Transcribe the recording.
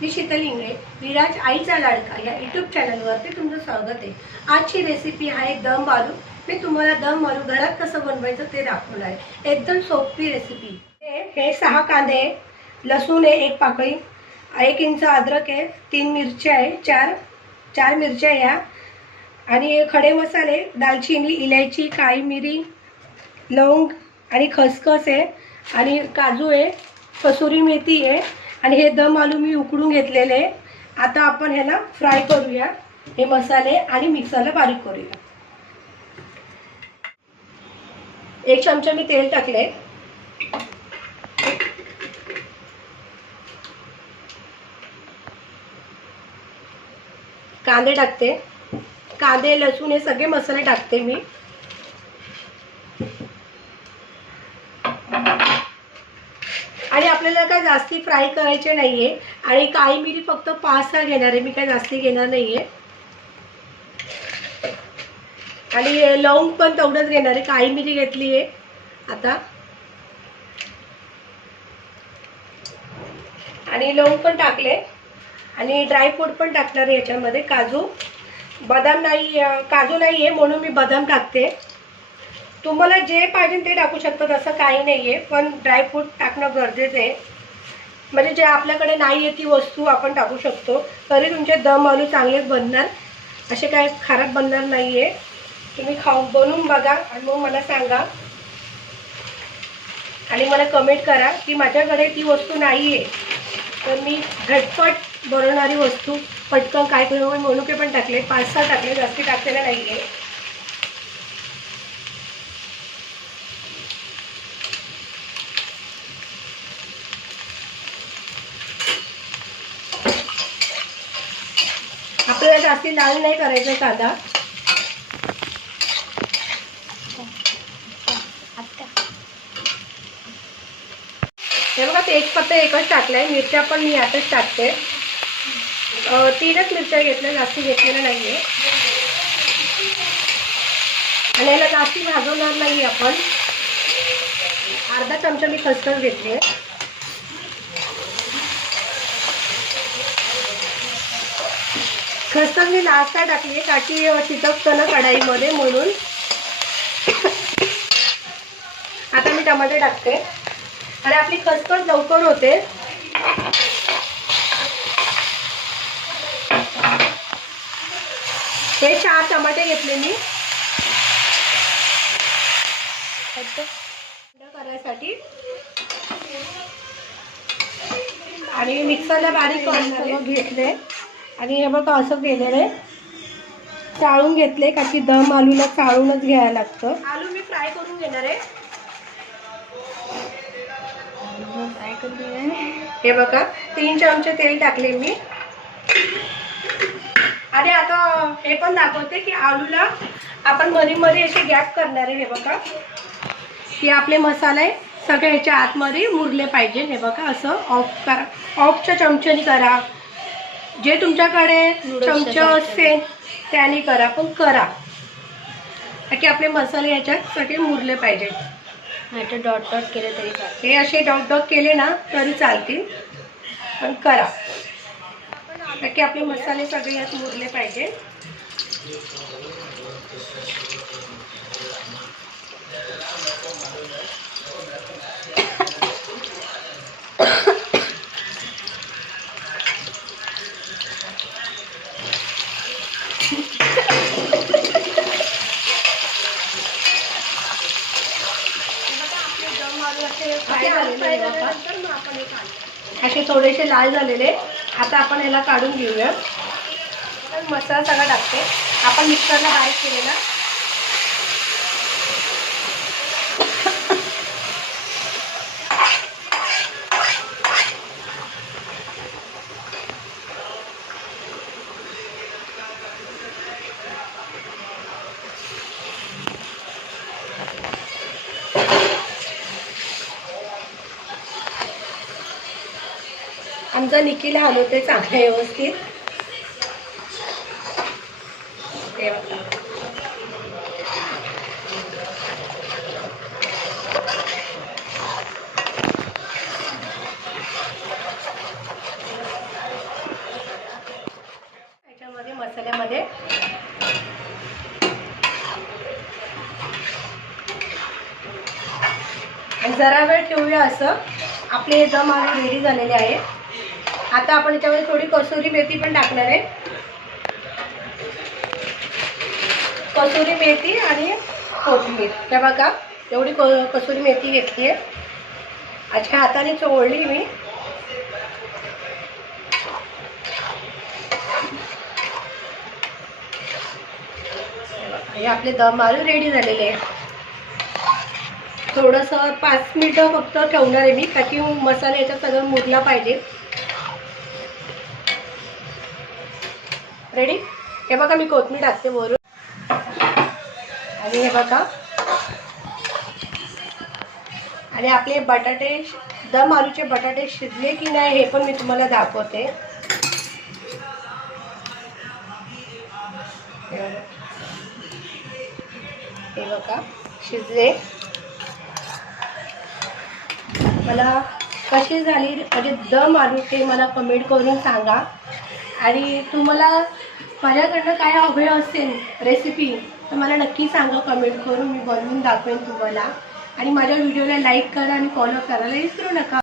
मी शीतल इंगळे, विराज आईचा लाडका या यूट्यूब चॅनलवरती तुमचं स्वागत आहे। आजची रेसिपी आहे दम आलू। मी तुम्हाला दम आलू घरात कसं बनवायचं ते दाखवणार आहे। एकदम सोपी रेसिपी। हे 6 कांदे, लसूण आहे 1 पाकळी, 1 इंच अद्रक आहे, 3 मिरच्या आहे, 4 मिरच्या या आणि खडे मसाले दालचिनी, इलायची, काळी मिरी, लवंग आणि खसखस आहे आणि काजू आहे, कसुरी मेथी आहे आणि हे दम आलू मी उकडून घेतलेले आहे। आता आपण ह्याला फ्राय करूया हे मसाले आणि मिक्सरला बारीक करूया। 1 चमचा मी तेल टाकले, कांदे टाकते, कांदे लसूण हे सगळे मसाले टाकते मी। आणि आपल्याला काय जास्ती फ्राय करायचे नाहीये आणि काळी मिरी फक्त 5-6 घेणार आहे, मी काय जास्ती घेणार नाहीये आणि लवंग पण तेवढंच घेणार आहे, काळी मिरी घेतली आहे। आता आणि लवंग पण टाकले आणि ड्राय फ्रूट पण टाकणार आहे याच्यामध्ये, काजू बदाम नाही, काजू नाहीये म्हणून मी बदाम टाकते। तुम्हाला जे पाहिजे ते टाकू शकता, तसं काही नाहीये, पण ड्रायफ्रूट टाकणं गरजेचं आहे। म्हणजे जे आपल्याकडे नाहीये ती वस्तू आपण टाकू शकतो, तरी तुमचे दम आलू चांगलेच बनणार, असे काय खराब बनणार नाहीये। तुम्ही खाऊन बनवून बघा आणि मग मला सांगा आणि मला कमेंट करा की माझ्याकडे ती वस्तू नाहीये, तर मी झटपट बनवणारी वस्तू पटकन काय करू मनुके पण टाकले, 5-6 टाकले, जास्ती टाकलेले नाहीये। आपल्याला जास्ती लाल नाही करायचं कांदा। हे बघा तेजपत्ता एकच टाकलाय, मिरच्या पण मी यातच टाकते, 3च मिरच्या घेतल्या, जास्ती घेतलेल्या नाहीये आणि याला जास्ती भाजवणार नाही आपण। अर्धा चमचा मी खसखस घेतली, खसखस मी लास्टला टाकली ताकी चिटकतं ना कढाईमध्ये म्हणून। आता मी टमाटे टाकते आणि आपली खसखस लवकर होते। हे 4 टमाटे घेतले मी करायसाठी आणि मिक्सरला बारीक करून घेतले आणि हे बघा असं केलेलं आहे, चाळून घेतले का की दम आलूला चाळूनच घ्यायला लागतं। आलू मी फ्राय करून घेणार आहे, हे बघा 3 चमचे तेल टाकले मी आणि आता हे पण दाखवते की आलूला आपण मध्ये असे गॅप करणार आहे। हे बघा की आपले मसाले सगळे ह्याच्या आतमध्ये मुरले पाहिजे। हे बघा असं ऑफ करा, ऑफच्या चमच्याने करा, जे तुमच्याकडे चमचा असेल त्याने करा, पण करा की आपले मसाले याच्यात सगळे मुरले पाहिजे। नाहीतर डॉट डॉट केले तरी चालते, हे असे डॉट डॉट केले ना तरी चालतील, पण करा की आपले मसाले सगळे यात मुरले पाहिजे। असे थोडेसे लाल झालेले, आता आपण याला काढून घेऊया। मसाला सगळा टाकते आपण मिक्सरला बारीक केलेला, आमचा निखिल हलवते चांगलं व्यवस्थित। मसाल्यामध्ये. आणि जरा वेळ ठेवूया असं. आपले दम आलू रेडी झालेले आहे. आता आपण याच्यामध्ये थोडी कसुरी मेथी पण टाकणार आहे. कसुरी मेथी आणि कोथिंबीर. हे बघा एवढी कसुरी मेथी घेतली आहे. अशा हाताने चोळली मी. हे आपले दम आलू रेडी झालेले आहे. थोडंसं 5 मिनिटं फक्त ठेवणार आहे मी, ताकी मसाला याच्यात सगळं मुरला पाहिजे. रेडी. हे बघा मी कोथिंबीर टाकते वरून. आणि हे बघा, आणि आपले बटाटे, दम आलूचे बटाटे शिजले की नाही हे पण मी तुम्हाला दाखवते. हे बघा शिजले. मला कशी झाली म्हणजे दम आलू ते मला कमेंट करून सांगा. आणि तुम्हाला माझ्याकडनं काय हवे असेल रेसिपी तर मला नक्की सांगा कमेंट करून. मी बनवून दाखवेन तुम्हाला. आणि माझ्या व्हिडिओला लाईक करा आणि फॉलो करायला विसरू नका.